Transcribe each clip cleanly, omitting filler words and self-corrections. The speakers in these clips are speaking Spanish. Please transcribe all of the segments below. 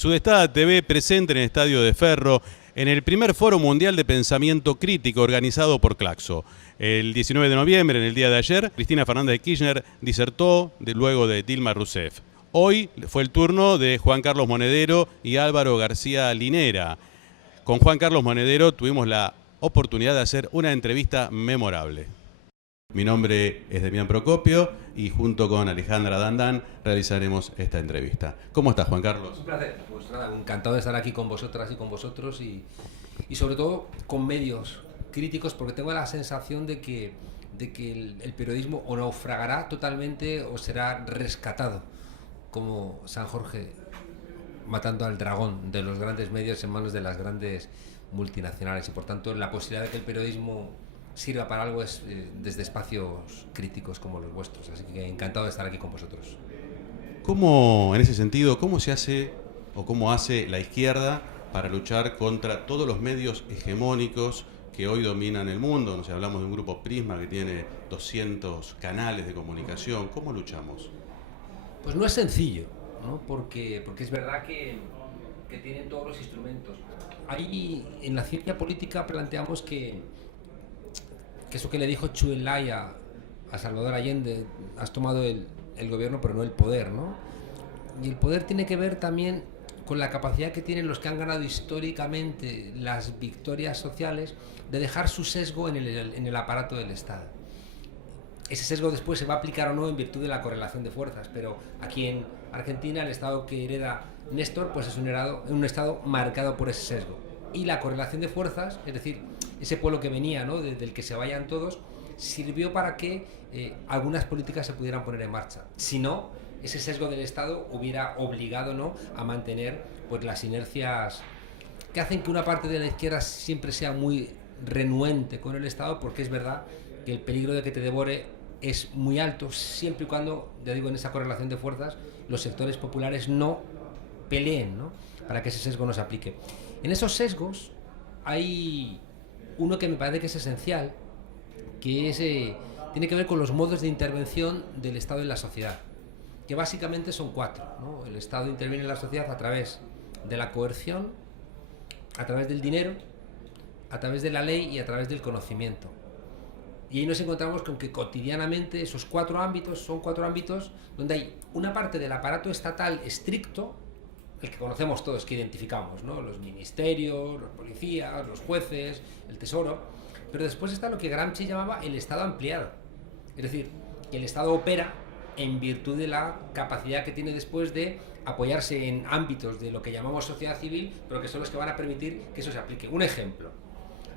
Sudestada TV presente en el Estadio de Ferro en el primer Foro Mundial de Pensamiento Crítico organizado por Claxo. El 19 de noviembre, en el día de ayer, Cristina Fernández de Kirchner disertó luego de Dilma Rousseff. Hoy fue el turno de Juan Carlos Monedero y Álvaro García Linera. Con Juan Carlos Monedero tuvimos la oportunidad de hacer una entrevista memorable. Mi nombre es Demián Procopio y junto con Alejandra Dandán realizaremos esta entrevista. ¿Cómo estás, Juan Carlos? Un placer. Pues nada, encantado de estar aquí con vosotras y con vosotros y sobre todo con medios críticos, porque tengo la sensación de que el periodismo o naufragará totalmente o será rescatado, como San Jorge matando al dragón de los grandes medios en manos de las grandes multinacionales, y por tanto la posibilidad de que el periodismo sirva para algo es desde espacios críticos como los vuestros, así que encantado de estar aquí con vosotros. ¿Cómo, en ese sentido, cómo se hace o cómo hace la izquierda para luchar contra todos los medios hegemónicos que hoy dominan el mundo? No sé, hablamos de un grupo Prisma que tiene 200 canales de comunicación. ¿Cómo luchamos? Pues no es sencillo, ¿no? Porque es verdad que tienen todos los instrumentos. Ahí en la ciencia política planteamos que eso que le dijo Zhou Enlai a Salvador Allende: has tomado el gobierno pero no el poder, ¿no? Y el poder tiene que ver también con la capacidad que tienen los que han ganado históricamente las victorias sociales de dejar su sesgo en el aparato del Estado. Ese sesgo después se va a aplicar o no en virtud de la correlación de fuerzas, pero aquí en Argentina el Estado que hereda Néstor pues es un Estado marcado por ese sesgo. Y la correlación de fuerzas, es decir, ese pueblo que venía, ¿no?, del que se vayan todos, sirvió para que algunas políticas se pudieran poner en marcha. Si no, ese sesgo del Estado hubiera obligado, ¿no?, a mantener pues las inercias que hacen que una parte de la izquierda siempre sea muy renuente con el Estado, porque es verdad que el peligro de que te devore es muy alto, siempre y cuando, ya digo, en esa correlación de fuerzas, los sectores populares no peleen, ¿no?, para que ese sesgo no se aplique. En esos sesgos hay uno que me parece que es esencial, que tiene que ver con los modos de intervención del Estado en la sociedad, que básicamente son cuatro, ¿no? El Estado interviene en la sociedad a través de la coerción, a través del dinero, a través de la ley y a través del conocimiento. Y ahí nos encontramos con que cotidianamente esos cuatro ámbitos son cuatro ámbitos donde hay una parte del aparato estatal estricto, el que conocemos todos, que identificamos, ¿no?, los ministerios, los policías, los jueces, el tesoro, pero después está lo que Gramsci llamaba el Estado ampliado, es decir, que el Estado opera en virtud de la capacidad que tiene después de apoyarse en ámbitos de lo que llamamos sociedad civil, pero que son los que van a permitir que eso se aplique. Un ejemplo: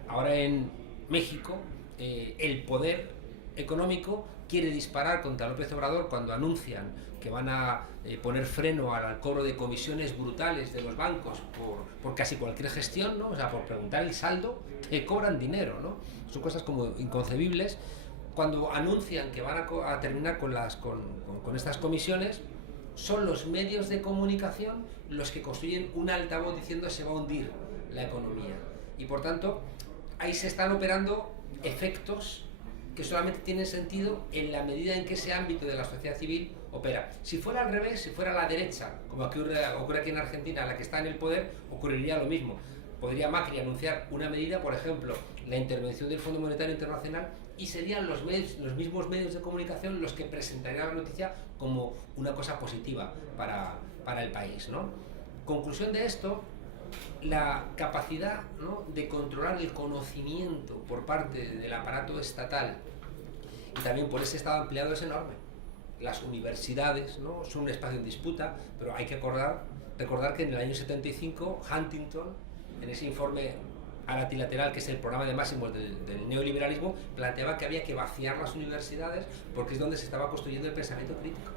ahora en México el poder económico quiere disparar contra López Obrador cuando anuncian que van a poner freno al cobro de comisiones brutales de los bancos por casi cualquier gestión, ¿no? O sea, por preguntar el saldo, te cobran dinero, ¿no? Son cosas como inconcebibles. Cuando anuncian que van a terminar con estas comisiones, son los medios de comunicación los que construyen un altavoz diciendo se va a hundir la economía. Y por tanto, ahí se están operando efectos que solamente tienen sentido en la medida en que ese ámbito de la sociedad civil opera. Si fuera al revés, si fuera la derecha, como ocurre aquí en Argentina, la que está en el poder, ocurriría lo mismo. Podría Macri anunciar una medida, por ejemplo, la intervención del Fondo Monetario Internacional, y serían los mismos medios de comunicación los que presentarían la noticia como una cosa positiva para el país, ¿no? Conclusión de esto: la capacidad, ¿no?, de controlar el conocimiento por parte del aparato estatal y también por ese Estado ampliado es enorme. Las universidades, ¿no?, son un espacio en disputa, pero hay que recordar que en el año 75 Huntington, en ese informe Aratilateral, que es el programa de máximos del neoliberalismo, planteaba que había que vaciar las universidades porque es donde se estaba construyendo el pensamiento crítico,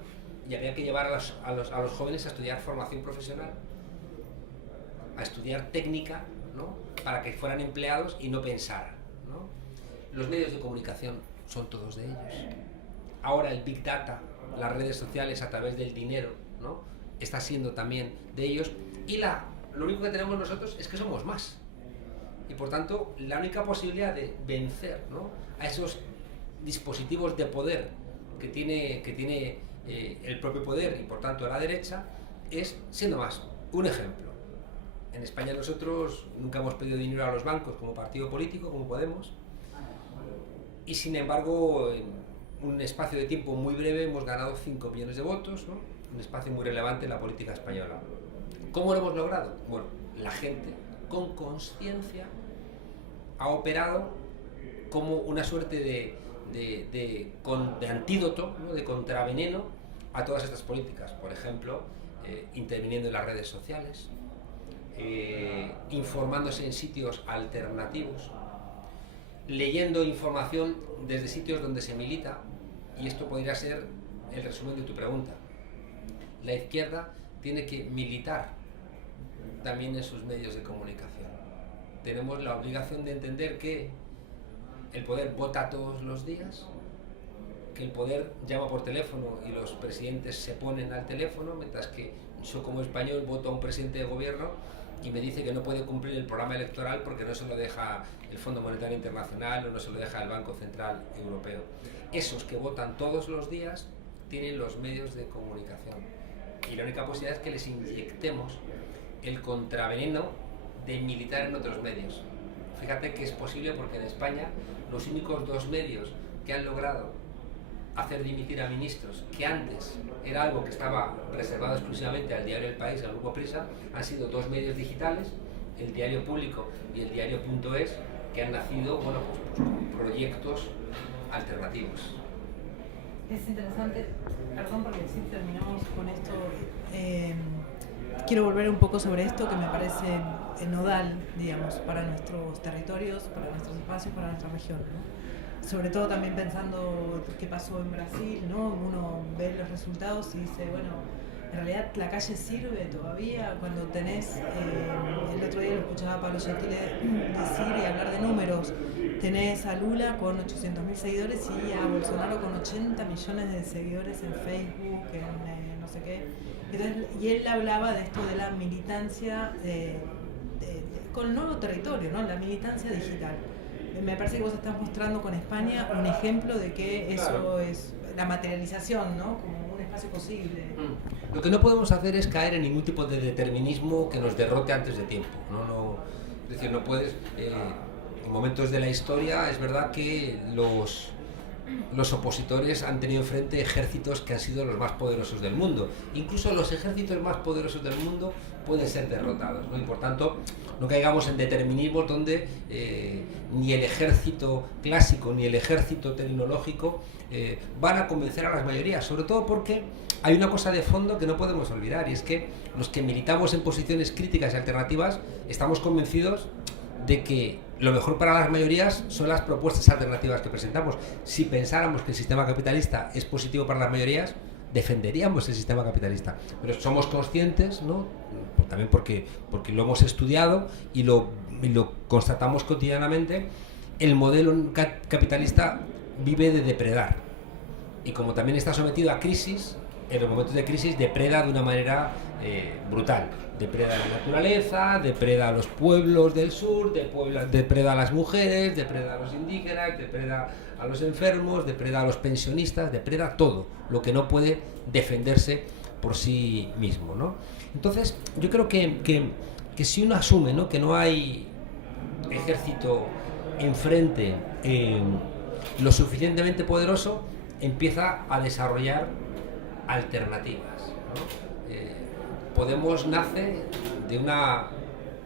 y había que llevar a los jóvenes a estudiar formación profesional, a estudiar técnica, ¿no?, para que fueran empleados y no pensaran, ¿no? Los medios de comunicación son todos de ellos. Ahora el Big Data, las redes sociales a través del dinero, ¿no?, está siendo también de ellos, y lo único que tenemos nosotros es que somos más. Y por tanto, la única posibilidad de vencer, ¿no?, a esos dispositivos de poder que tiene el propio poder y por tanto la derecha es siendo más. Un ejemplo. En España nosotros nunca hemos pedido dinero a los bancos como partido político, como Podemos, y sin embargo en un espacio de tiempo muy breve hemos ganado 5 millones de votos, ¿no? Un espacio muy relevante en la política española. ¿Cómo lo hemos logrado? Bueno, la gente con conciencia ha operado como una suerte de antídoto, ¿no? De contraveneno a todas estas políticas. Por ejemplo, interviniendo en las redes sociales, informándose en sitios alternativos, leyendo información desde sitios donde se milita, y esto podría ser el resumen de tu pregunta. La izquierda tiene que militar también en sus medios de comunicación. Tenemos la obligación de entender que el poder vota todos los días, que el poder llama por teléfono y los presidentes se ponen al teléfono, mientras que yo como español voto a un presidente de gobierno y me dice que no puede cumplir el programa electoral porque no se lo deja el Fondo Monetario Internacional o no se lo deja el Banco Central Europeo. Esos que votan todos los días tienen los medios de comunicación, y la única posibilidad es que les inyectemos el contraveneno de militar en otros medios. Fíjate que es posible porque en España los únicos 2 medios que han logrado hacer dimitir a ministros, que antes era algo que estaba reservado exclusivamente al diario El País, al Grupo Prisa, han sido 2 medios digitales, el Diario Público y el Diario.es, que han nacido, bueno, pues, con proyectos alternativos. Es interesante, perdón porque si terminamos con esto, quiero volver un poco sobre esto que me parece nodal, digamos, para nuestros territorios, para nuestros espacios, para nuestra región, ¿no? Sobre todo también pensando qué pasó en Brasil, ¿no? Uno ve los resultados y dice, bueno, en realidad la calle sirve todavía cuando tenés, el otro día lo escuchaba a Pablo Gentile decir y hablar de números, tenés a Lula con 800.000 seguidores y a Bolsonaro con 80 millones de seguidores en Facebook, en no sé qué. Entonces, y él hablaba de esto de la militancia con el nuevo territorio, ¿no? La militancia digital. Me parece que vos estás mostrando con España un ejemplo de que eso es la materialización, ¿no? Como un espacio posible. Lo que no podemos hacer es caer en ningún tipo de determinismo que nos derrote antes de tiempo. Es decir, no puedes... en momentos de la historia es verdad que los opositores han tenido enfrente ejércitos que han sido los más poderosos del mundo. Incluso los ejércitos más poderosos del mundo pueden ser derrotados, ¿no? Y por tanto, no caigamos en determinismos donde ni el ejército clásico ni el ejército tecnológico van a convencer a las mayorías, sobre todo porque hay una cosa de fondo que no podemos olvidar, y es que los que militamos en posiciones críticas y alternativas estamos convencidos de que lo mejor para las mayorías son las propuestas alternativas que presentamos. Si pensáramos que el sistema capitalista es positivo para las mayorías, defenderíamos el sistema capitalista. Pero somos conscientes, ¿no? También porque lo hemos estudiado y lo constatamos cotidianamente, el modelo capitalista vive de depredar. Y como también está sometido a crisis, en los momentos de crisis depreda de una manera brutal. Depreda a la naturaleza, depreda a los pueblos del sur, depreda a las mujeres, depreda a los indígenas, depreda a los enfermos, depreda a los pensionistas, depreda todo lo que no puede defenderse por sí mismo, ¿no? Entonces, yo creo que si uno asume, ¿no?, que no hay ejército enfrente lo suficientemente poderoso, empieza a desarrollar alternativas, ¿no? Podemos nace de una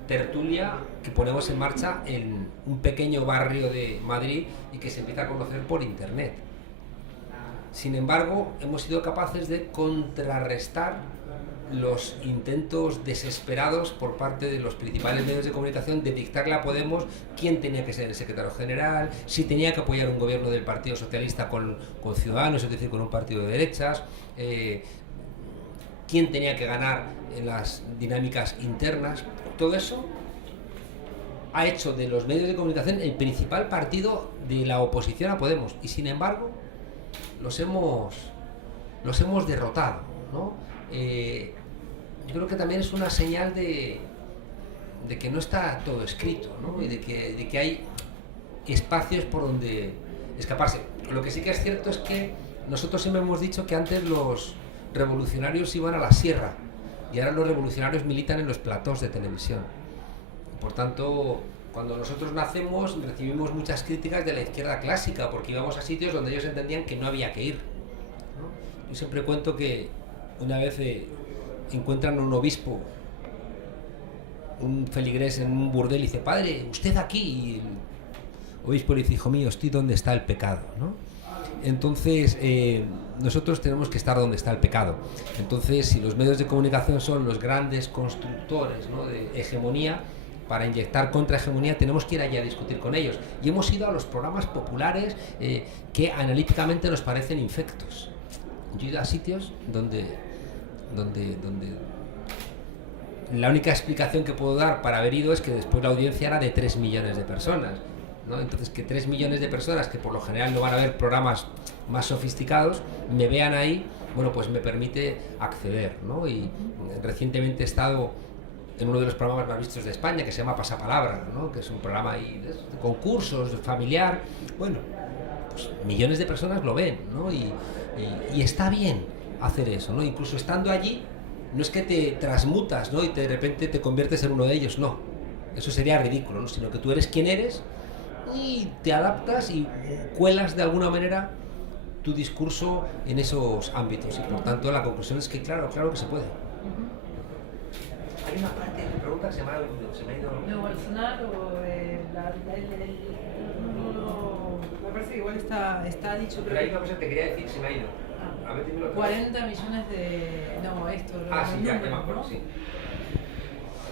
tertulia que ponemos en marcha en un pequeño barrio de Madrid y que se empieza a conocer por internet. Sin embargo, hemos sido capaces de contrarrestar los intentos desesperados por parte de los principales medios de comunicación de dictarle a Podemos quién tenía que ser el secretario general, si tenía que apoyar un gobierno del Partido Socialista con Ciudadanos, es decir, con un partido de derechas, quién tenía que ganar en las dinámicas internas. Todo eso ha hecho de los medios de comunicación el principal partido de la oposición a Podemos, y sin embargo los hemos derrotado, ¿no? Yo creo que también es una señal de que no está todo escrito, ¿no? Y de que hay espacios por donde escaparse. Lo que sí que es cierto es que nosotros siempre hemos dicho que antes los revolucionarios iban a la sierra y ahora los revolucionarios militan en los platós de televisión. Por tanto, cuando nosotros nacemos recibimos muchas críticas de la izquierda clásica porque íbamos a sitios donde ellos entendían que no había que ir, ¿no? Yo siempre cuento que una vez encuentran a un obispo, un feligrés en un burdel y dice: padre, usted aquí, y el obispo le dice: hijo mío, estoy donde está el pecado, ¿no? Entonces nosotros tenemos que estar donde está el pecado. Entonces, si los medios de comunicación son los grandes constructores, ¿no?, de hegemonía, para inyectar contrahegemonía, tenemos que ir allí a discutir con ellos. Y hemos ido a los programas populares que analíticamente nos parecen infectos. Yo he ido a sitios donde la única explicación que puedo dar para haber ido es que después la audiencia era de 3 millones de personas, ¿no? Entonces, que 3 millones de personas, que por lo general no van a ver programas más sofisticados, me vean ahí, bueno, pues me permite acceder, ¿no? Y recientemente he estado en uno de los programas más vistos de España, que se llama Pasapalabra, ¿no?, que es un programa ahí de concursos, familiar. Bueno, pues millones de personas lo ven, ¿no? Y está bien hacer eso, ¿no? Incluso estando allí, no es que te transmutas, ¿no?, y de repente te conviertes en uno de ellos, no. Eso sería ridículo, ¿no? Sino que tú eres quien eres y te adaptas y cuelas de alguna manera tu discurso en esos ámbitos. Y por tanto la conclusión es que claro que se puede. Hay una parte de la pregunta que se me ha ido. No, Bolsonaro, me parece que igual está dicho. Pero hay una cosa que te quería decir, se me ha ido. A ver, dímelo. 40 millones de... No, esto... Sí, ya me acuerdo, ¿no? Sí.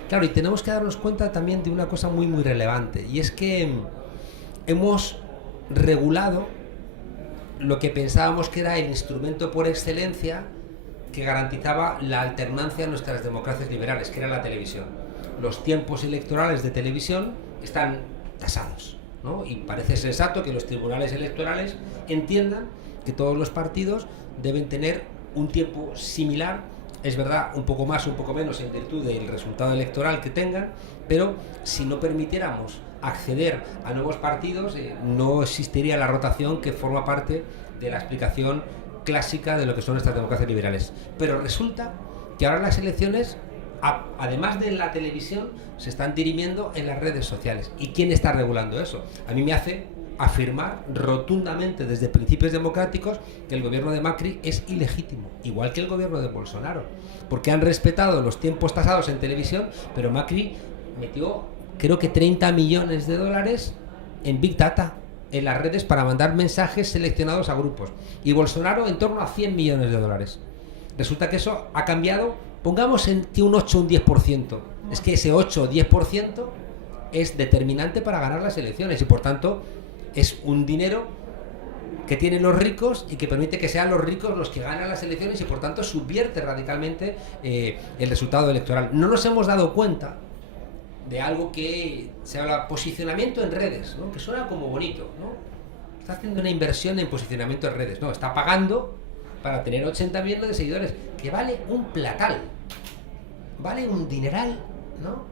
Claro, y tenemos que darnos cuenta también de una cosa muy, muy relevante, y es que hemos regulado lo que pensábamos que era el instrumento por excelencia que garantizaba la alternancia en nuestras democracias liberales, que era la televisión. Los tiempos electorales de televisión están tasados, ¿no? Y parece sensato que los tribunales electorales entiendan que todos los partidos deben tener un tiempo similar, es verdad, un poco más, un poco menos en virtud del resultado electoral que tengan, pero si no permitiéramos acceder a nuevos partidos, no existiría la rotación que forma parte de la explicación clásica de lo que son estas democracias liberales. Pero resulta que ahora las elecciones, además de la televisión, se están dirimiendo en las redes sociales. ¿Y quién está regulando eso? A mí me hace afirmar rotundamente desde principios democráticos que el gobierno de Macri es ilegítimo, igual que el gobierno de Bolsonaro, porque han respetado los tiempos tasados en televisión, pero Macri metió, creo que 30 millones de dólares en Big Data, en las redes, para mandar mensajes seleccionados a grupos, y Bolsonaro en torno a 100 millones de dólares. Resulta que eso ha cambiado, pongamos en un 8 o un 10%. Es que ese 8 o 10% es determinante para ganar las elecciones, y por tanto es un dinero que tienen los ricos y que permite que sean los ricos los que ganan las elecciones, y por tanto subvierte radicalmente el resultado electoral. No nos hemos dado cuenta de algo que se habla posicionamiento en redes, ¿no?, que suena como bonito, ¿no? Está haciendo una inversión en posicionamiento en redes, no, está pagando para tener 80 millones de seguidores, que vale un platal, vale un dineral, ¿no?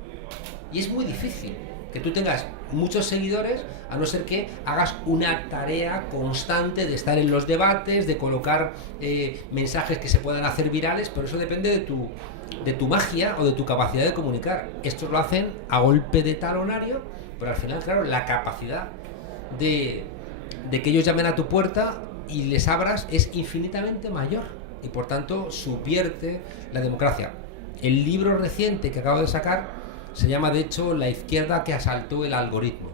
Y es muy difícil que tú tengas muchos seguidores, a no ser que hagas una tarea constante de estar en los debates, de colocar mensajes que se puedan hacer virales, pero eso depende de tu magia o de tu capacidad de comunicar. Estos lo hacen a golpe de talonario, pero al final, claro, la capacidad de que ellos llamen a tu puerta y les abras es infinitamente mayor, y por tanto subvierte la democracia. El libro reciente que acabo de sacar se llama, de hecho, La izquierda que asaltó el algoritmo,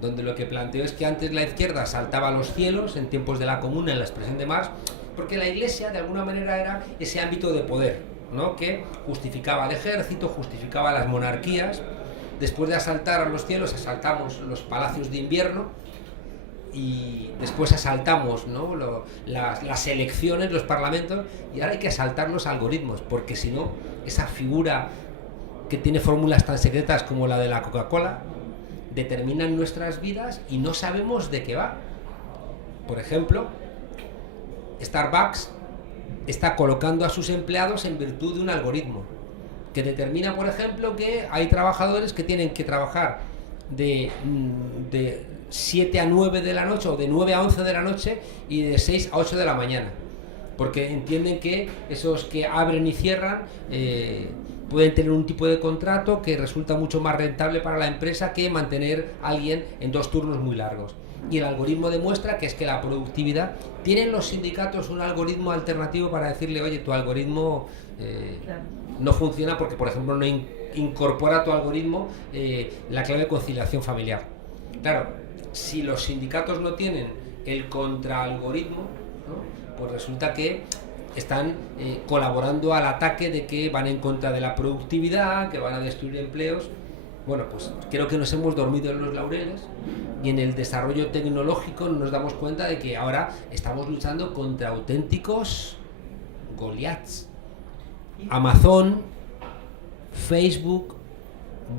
donde lo que planteo es que antes la izquierda saltaba los cielos en tiempos de la Comuna, en la expresión de Marx, porque la Iglesia de alguna manera era ese ámbito de poder, ¿no?, que justificaba al ejército, justificaba las monarquías. Después de asaltar a los cielos, asaltamos los palacios de invierno, y después asaltamos, ¿no?, las elecciones, los parlamentos, y ahora hay que asaltar los algoritmos, porque si no, esa figura que tiene fórmulas tan secretas como la de la Coca-Cola determinan nuestras vidas y no sabemos de qué va. Por ejemplo, Starbucks está colocando a sus empleados en virtud de un algoritmo que determina, por ejemplo, que hay trabajadores que tienen que trabajar de 7 a 9 de la noche, o de 9 a 11 de la noche, y de 6 a 8 de la mañana. porque entienden que esos que abren y cierran pueden tener un tipo de contrato que resulta mucho más rentable para la empresa que mantener a alguien en 2 turnos muy largos. Y el algoritmo demuestra que es que la productividad, ¿tienen los sindicatos un algoritmo alternativo para decirle, oye, tu algoritmo no funciona porque, por ejemplo, no incorpora a tu algoritmo la clave de conciliación familiar? Claro, si los sindicatos no tienen el contraalgoritmo, ¿no?, pues resulta que están colaborando al ataque de que van en contra de la productividad, que van a destruir empleos. Bueno, pues creo que nos hemos dormido en los laureles y en el desarrollo tecnológico nos damos cuenta de que ahora estamos luchando contra auténticos Goliaths. Amazon, Facebook,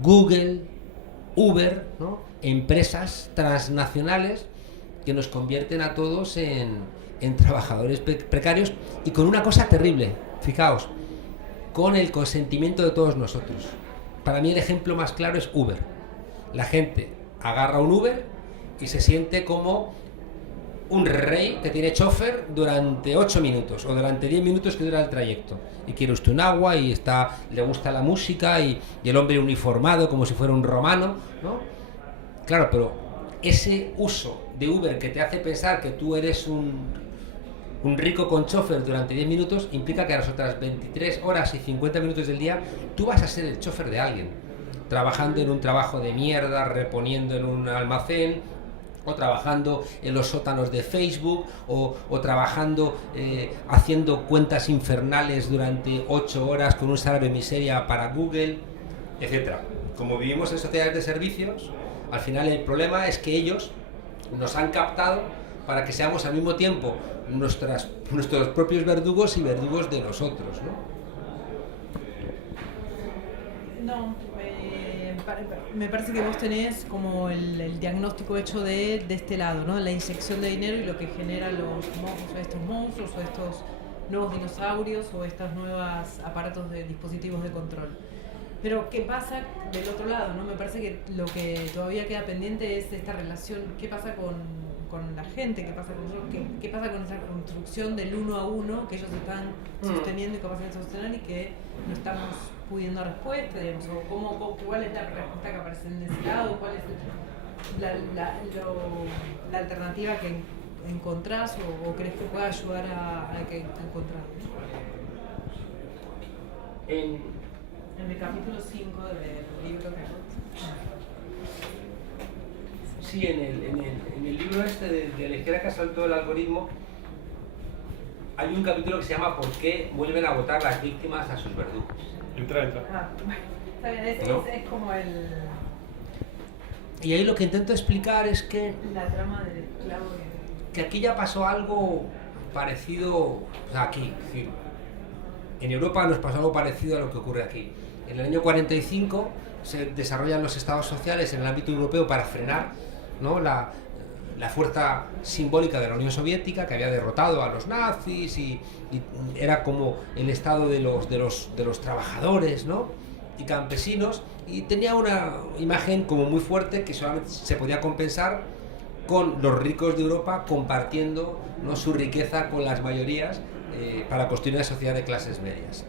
Google, Uber, ¿no?, empresas transnacionales que nos convierten a todos en trabajadores precarios, y con una cosa terrible, fijaos, con el consentimiento de todos nosotros. Para mí el ejemplo más claro es Uber. La gente agarra un Uber y se siente como un rey que tiene chofer durante 8 minutos o durante 10 minutos que dura el trayecto, y quiere usted un agua y le gusta la música y el hombre uniformado como si fuera un romano, ¿no? Claro, pero ese uso de Uber que te hace pensar que tú eres un rico con chofer durante 10 minutos implica que a las otras 23 horas y 50 minutos del día tú vas a ser el chofer de alguien, trabajando en un trabajo de mierda, reponiendo en un almacén, o trabajando en los sótanos de Facebook, o trabajando haciendo cuentas infernales durante 8 horas con un salario de miseria para Google, etc. Como vivimos en sociedades de servicios, al final el problema es que ellos nos han captado para que seamos al mismo tiempo nuestros propios verdugos y verdugos de nosotros, ¿no? No, me parece que vos tenés como el diagnóstico hecho de este lado, ¿no? La inyección de dinero y lo que genera estos monstruos o estos nuevos dinosaurios o estos nuevos aparatos de dispositivos de control. Pero ¿qué pasa del otro lado, no? Me parece que lo que todavía queda pendiente es esta relación. ¿Qué pasa con la gente? ¿Qué pasa con nosotros? ¿Qué pasa con esa construcción del uno a uno que ellos están sosteniendo y capaces de sostener y que no estamos pudiendo respuesta, digamos? O ¿cuál es la respuesta que aparece en ese lado? ¿Cuál es la alternativa que encontrás o crees que pueda ayudar a que encontrar? En el capítulo 5 del libro que... Sí, en el libro este de la izquierda que asaltó el algoritmo hay un capítulo que se llama ¿Por qué vuelven a votar las víctimas a sus verdugos? Entra. Bueno, está bien, es como el... Y ahí lo que intento explicar es que... La trama del esclavo. Que aquí ya pasó algo parecido, o sea, aquí, es decir, en Europa nos pasó algo parecido a lo que ocurre aquí. En el año 45 se desarrollan los estados sociales en el ámbito europeo para frenar, ¿no?, la fuerza simbólica de la Unión Soviética, que había derrotado a los nazis y era como el estado de los trabajadores, ¿no?, y campesinos, y tenía una imagen como muy fuerte que solamente se podía compensar con los ricos de Europa compartiendo, ¿no?, su riqueza con las mayorías para construir una sociedad de clases medias.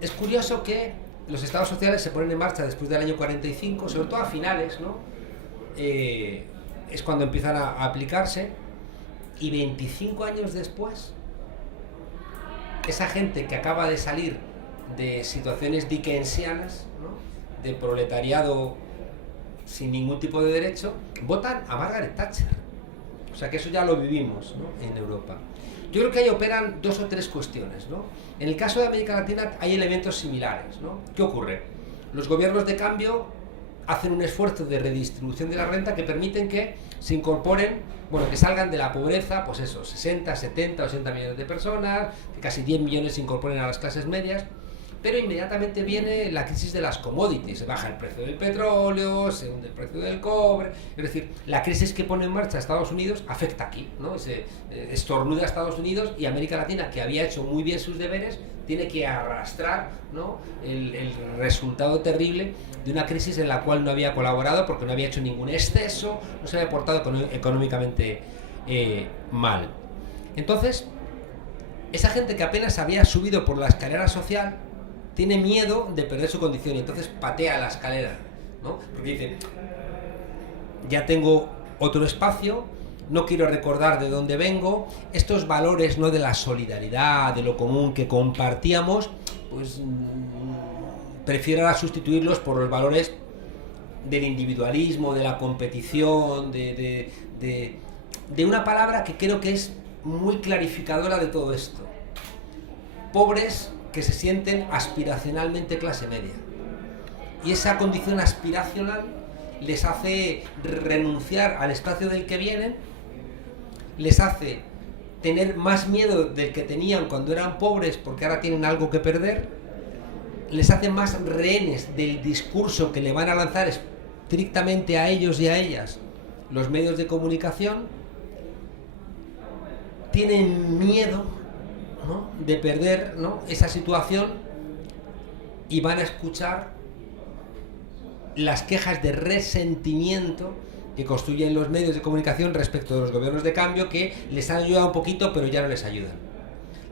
Es curioso que los estados sociales se ponen en marcha después del año 45, sobre todo a finales, ¿no? Es cuando empiezan a aplicarse, y 25 años después, esa gente que acaba de salir de situaciones dickensianas, ¿no?, de proletariado sin ningún tipo de derecho, votan a Margaret Thatcher. O sea que eso ya lo vivimos, ¿no?, en Europa. Yo creo que ahí operan 2 o 3 cuestiones, ¿no? En el caso de América Latina hay elementos similares, ¿no? ¿Qué ocurre? Los gobiernos de cambio hacen un esfuerzo de redistribución de la renta que permiten que se incorporen, bueno, que salgan de la pobreza, pues eso, 60, 70, 80 millones de personas, que casi 10 millones se incorporen a las clases medias, pero inmediatamente viene la crisis de las commodities, se baja el precio del petróleo, se hunde el precio del cobre, es decir, la crisis que pone en marcha Estados Unidos afecta aquí, ¿no? Se estornuda a Estados Unidos, y América Latina, que había hecho muy bien sus deberes, tiene que arrastrar, ¿no?, el resultado terrible de una crisis en la cual no había colaborado porque no había hecho ningún exceso, no se había portado económicamente mal. Entonces, esa gente que apenas había subido por la escalera social tiene miedo de perder su condición y entonces patea la escalera, ¿no? Porque dice, ya tengo otro espacio, no quiero recordar de dónde vengo, estos valores, ¿no?, de la solidaridad, de lo común que compartíamos, pues prefiero ahora sustituirlos por los valores del individualismo, de la competición, de una palabra que creo que es muy clarificadora de todo esto. Pobres que se sienten aspiracionalmente clase media. Y esa condición aspiracional les hace renunciar al espacio del que vienen, les hace tener más miedo del que tenían cuando eran pobres porque ahora tienen algo que perder, les hace más rehenes del discurso que le van a lanzar estrictamente a ellos y a ellas los medios de comunicación, tienen miedo, ¿no?, de perder, ¿no?, esa situación y van a escuchar las quejas de resentimiento que construyen los medios de comunicación respecto de los gobiernos de cambio, que les han ayudado un poquito pero ya no les ayudan.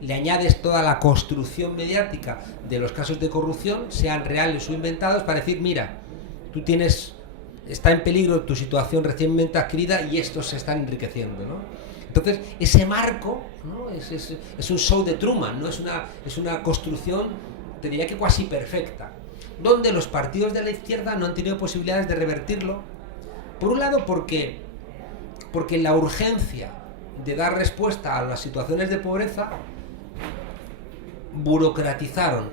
Le añades toda la construcción mediática de los casos de corrupción, sean reales o inventados, para decir, mira, tú está en peligro tu situación recientemente adquirida y estos se están enriqueciendo, ¿no? Entonces, ese marco, ¿no?, es un show de Truman, ¿no? Es una construcción, te diría que cuasi perfecta, donde los partidos de la izquierda no han tenido posibilidades de revertirlo. Por un lado, porque la urgencia de dar respuesta a las situaciones de pobreza burocratizaron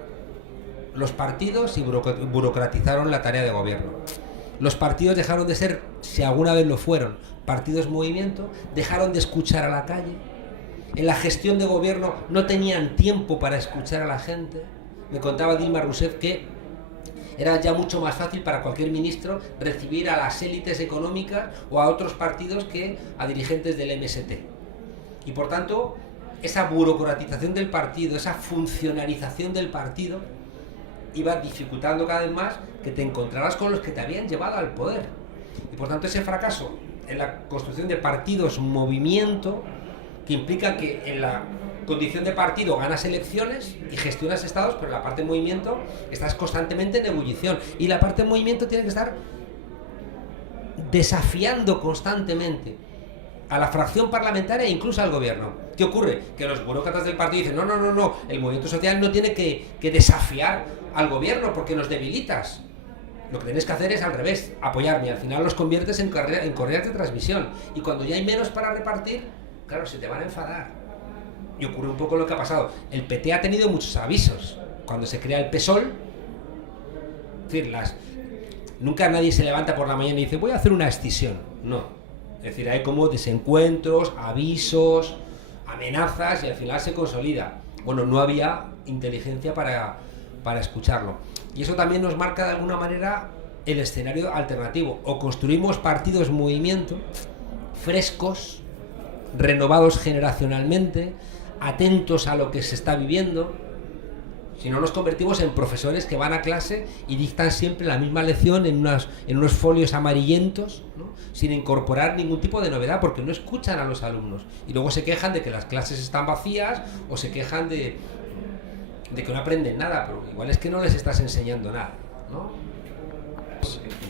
los partidos y burocratizaron la tarea de gobierno. Los partidos dejaron de ser, si alguna vez lo fueron, partidos movimiento, dejaron de escuchar a la calle. En la gestión de gobierno no tenían tiempo para escuchar a la gente. Me contaba Dilma Rousseff que era ya mucho más fácil para cualquier ministro recibir a las élites económicas o a otros partidos que a dirigentes del MST. Y por tanto, esa burocratización del partido, esa funcionarización del partido, iba dificultando cada vez más que te encontraras con los que te habían llevado al poder. Y por tanto, ese fracaso en la construcción de partidos movimiento, que implica que en la condición de partido ganas elecciones y gestionas estados, pero en la parte de movimiento estás constantemente en ebullición. Y la parte de movimiento tiene que estar desafiando constantemente a la fracción parlamentaria e incluso al gobierno. ¿Qué ocurre? Que los burócratas del partido dicen, no, el movimiento social no tiene que desafiar al gobierno porque nos debilitas. Lo que tienes que hacer es al revés, apoyarme, y al final los conviertes en correas de transmisión. Y cuando ya hay menos para repartir, claro, se te van a enfadar. Y ocurre un poco lo que ha pasado. El PT ha tenido muchos avisos. Cuando se crea el PSOL, es decir, nunca nadie se levanta por la mañana y dice, voy a hacer una escisión. No. Es decir, hay como desencuentros, avisos, amenazas, y al final se consolida. Bueno, no había inteligencia para escucharlo. Y eso también nos marca de alguna manera el escenario alternativo. O construimos partidos movimiento frescos, renovados generacionalmente, atentos a lo que se está viviendo. Si no, nos convertimos en profesores que van a clase y dictan siempre la misma lección en unos folios amarillentos, ¿no?, sin incorporar ningún tipo de novedad, porque no escuchan a los alumnos. Y luego se quejan de que las clases están vacías, o se quejan de que no aprenden nada, pero igual es que no les estás enseñando nada, ¿no?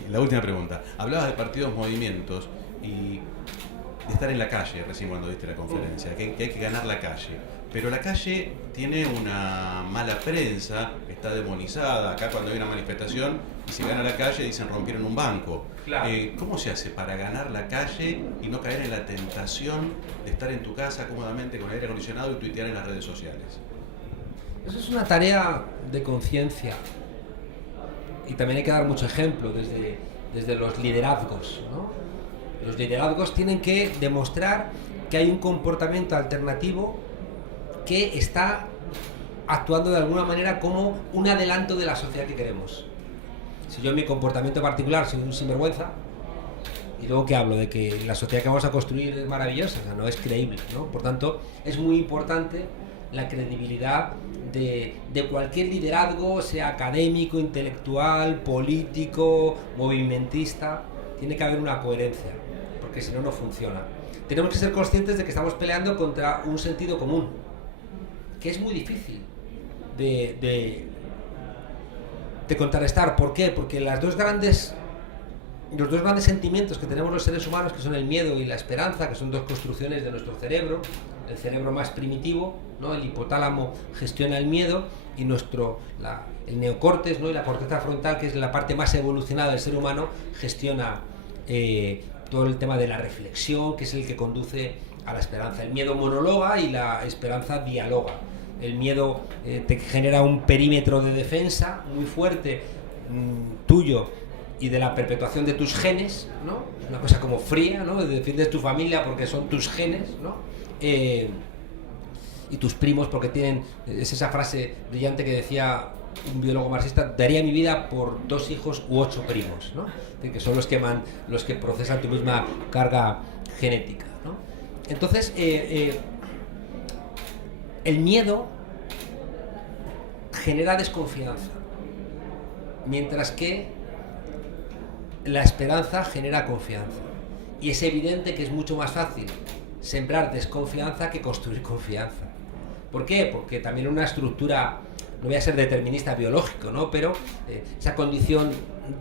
La última pregunta. Hablabas de partidos movimientos y de estar en la calle, recién cuando diste la conferencia, que hay que ganar la calle. Pero la calle tiene una mala prensa, está demonizada. Acá cuando hay una manifestación y se gana la calle dicen rompieron un banco. Claro. ¿Cómo se hace para ganar la calle y no caer en la tentación de estar en tu casa cómodamente con aire acondicionado y tuitear en las redes sociales? Eso es una tarea de conciencia. Y también hay que dar mucho ejemplo desde los liderazgos, ¿no? Los liderazgos tienen que demostrar que hay un comportamiento alternativo que está actuando de alguna manera como un adelanto de la sociedad que queremos. Si yo en mi comportamiento particular soy un sinvergüenza, y luego que hablo de que la sociedad que vamos a construir es maravillosa, o sea, no es creíble, ¿no? Por tanto, es muy importante la credibilidad de cualquier liderazgo, sea académico, intelectual, político, movimentista. Tiene que haber una coherencia, porque si no, no funciona. Tenemos que ser conscientes de que estamos peleando contra un sentido común. que es muy difícil de contrarrestar. ¿Por qué? Porque los dos grandes sentimientos que tenemos los seres humanos, que son el miedo y la esperanza, que son dos construcciones de nuestro cerebro, el cerebro más primitivo, ¿no? El hipotálamo gestiona el miedo y el neocortes, ¿no? Y la corteza frontal, que es la parte más evolucionada del ser humano, gestiona todo el tema de la reflexión, que es el que conduce a la esperanza. El miedo monologa y la esperanza dialoga. El miedo te genera un perímetro de defensa muy fuerte, tuyo y de la perpetuación de tus genes, ¿no? Una cosa como fría, ¿no? Defiendes tu familia porque son tus genes, ¿no? Y tus primos porque tienen... Es esa frase brillante que decía un biólogo marxista: daría mi vida por 2 hijos u 8 primos, ¿no? Que son los que procesan tu misma carga genética, ¿no? Entonces, el miedo genera desconfianza, mientras que la esperanza genera confianza. Y es evidente que es mucho más fácil sembrar desconfianza que construir confianza. ¿Por qué? Porque también una estructura, no voy a ser determinista biológico, ¿no? Pero esa condición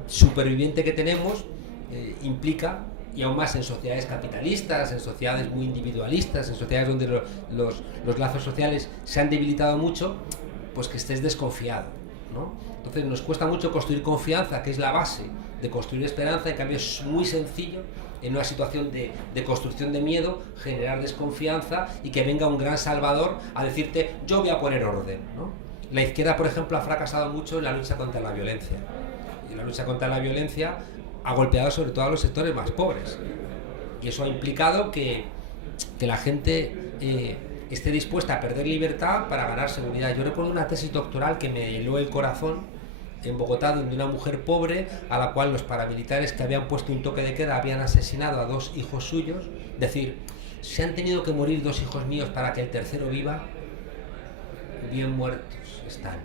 superviviente que tenemos implica, y aún más en sociedades capitalistas, en sociedades muy individualistas, en sociedades donde los lazos sociales se han debilitado mucho, pues que estés desconfiado, ¿no? Entonces nos cuesta mucho construir confianza, que es la base de construir esperanza. En cambio es muy sencillo, en una situación de construcción de miedo, generar desconfianza y que venga un gran salvador a decirte: yo voy a poner orden, ¿no? La izquierda, por ejemplo, ha fracasado mucho en la lucha contra la violencia. Y la lucha contra la violencia ha golpeado sobre todo a los sectores más pobres. Y eso ha implicado que la gente esté dispuesta a perder libertad para ganar seguridad. Yo recuerdo una tesis doctoral que me heló el corazón en Bogotá, donde una mujer pobre, a la cual los paramilitares que habían puesto un toque de queda habían asesinado a 2 hijos suyos, decir: se han tenido que morir 2 hijos míos para que el tercero viva, bien muertos están,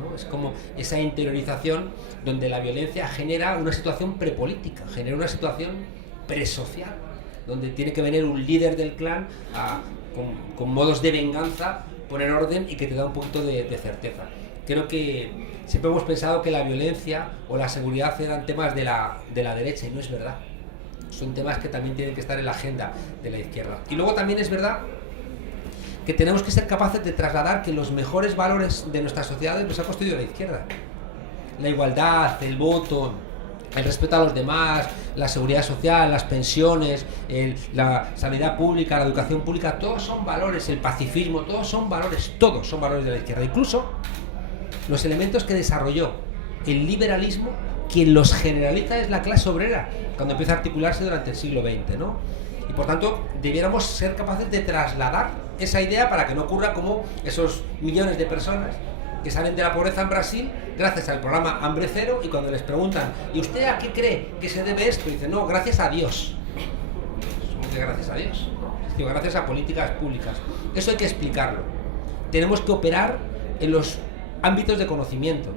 ¿no? Es como esa interiorización donde la violencia genera una situación prepolítica, genera una situación presocial, donde tiene que venir un líder del clan con modos de venganza, poner orden y que te da un punto de certeza. Creo que siempre hemos pensado que la violencia o la seguridad eran temas de la derecha, y no es verdad. Son temas que también tienen que estar en la agenda de la izquierda. Y luego también es verdad que tenemos que ser capaces de trasladar que los mejores valores de nuestras sociedades los ha construido la izquierda. La igualdad, el voto, el respeto a los demás, la seguridad social, las pensiones, la sanidad pública, la educación pública, todos son valores, el pacifismo, todos son valores de la izquierda. Incluso los elementos que desarrolló el liberalismo, quien los generaliza es la clase obrera, cuando empieza a articularse durante el siglo XX, ¿no? Y por tanto, debiéramos ser capaces de trasladar esa idea para que no ocurra como esos millones de personas que salen de la pobreza en Brasil gracias al programa Hambre Cero, y cuando les preguntan: ¿y usted a qué cree que se debe esto? Dicen: no, gracias a Dios. Gracias a Dios, ¿no? Gracias a políticas públicas. Eso hay que explicarlo. Tenemos que operar en los ámbitos de conocimiento.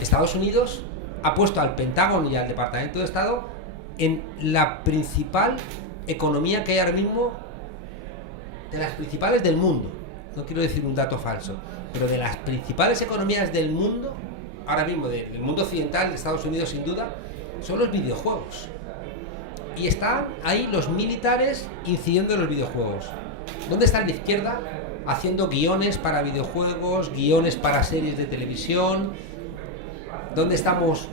Estados Unidos ha puesto al Pentágono y al Departamento de Estado en la principal economía que hay ahora mismo, de las principales del mundo. No quiero decir un dato falso, pero de las principales economías del mundo, ahora mismo del mundo occidental, de Estados Unidos sin duda, son los videojuegos. Y están ahí los militares incidiendo en los videojuegos. ¿Dónde está la izquierda haciendo guiones para videojuegos, guiones para series de televisión? ¿Dónde estamos,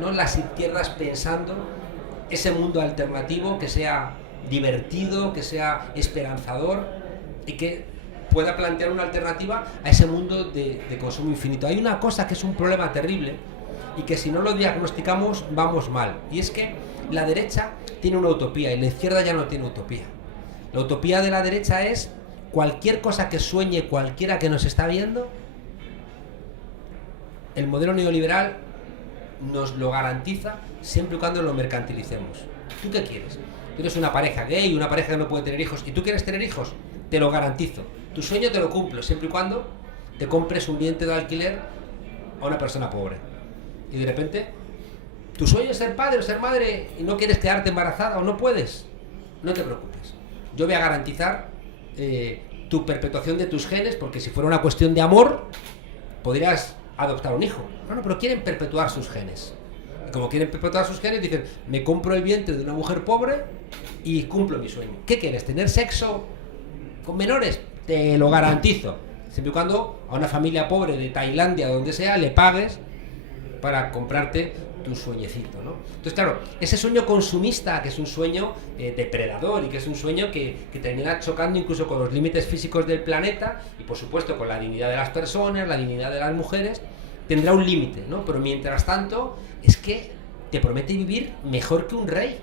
no, las izquierdas pensando ese mundo alternativo que sea divertido, que sea esperanzador y que pueda plantear una alternativa a ese mundo de consumo infinito? Hay una cosa que es un problema terrible y que si no lo diagnosticamos vamos mal, y es que la derecha tiene una utopía y la izquierda ya no tiene utopía. La utopía de la derecha es cualquier cosa que sueñe cualquiera que nos está viendo, el modelo neoliberal nos lo garantiza siempre y cuando lo mercantilicemos. ¿Tú qué quieres? Tienes una pareja gay, una pareja que no puede tener hijos, y tú quieres tener hijos, te lo garantizo. Tu sueño te lo cumplo, siempre y cuando te compres un vientre de alquiler a una persona pobre. Y de repente, tu sueño es ser padre o ser madre y no quieres quedarte embarazada o no puedes. No te preocupes. Yo voy a garantizar tu perpetuación de tus genes, porque si fuera una cuestión de amor, podrías adoptar un hijo. No, pero quieren perpetuar sus genes. Y como quieren perpetuar sus genes, dicen, me compro el vientre de una mujer pobre y cumplo mi sueño. ¿Qué quieres? ¿Tener sexo con menores? Te lo garantizo. Siempre y cuando a una familia pobre de Tailandia o donde sea le pagues para comprarte tu sueñecito, ¿no? Entonces, claro, ese sueño consumista, que es un sueño depredador y que es un sueño que termina chocando incluso con los límites físicos del planeta y, por supuesto, con la dignidad de las personas, la dignidad de las mujeres, tendrá un límite, ¿no? Pero mientras tanto, es que te promete vivir mejor que un rey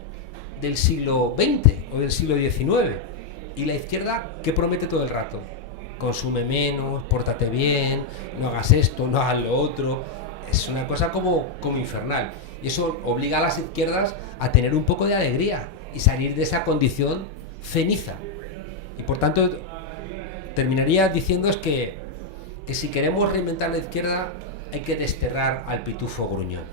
del siglo XX o del siglo XIX. Y la izquierda, ¿qué promete todo el rato? Consume menos, pórtate bien, no hagas esto, no hagas lo otro. Es una cosa como infernal. Y eso obliga a las izquierdas a tener un poco de alegría y salir de esa condición ceniza. Y por tanto, terminaría diciéndoos que si queremos reinventar la izquierda, hay que desterrar al pitufo gruñón.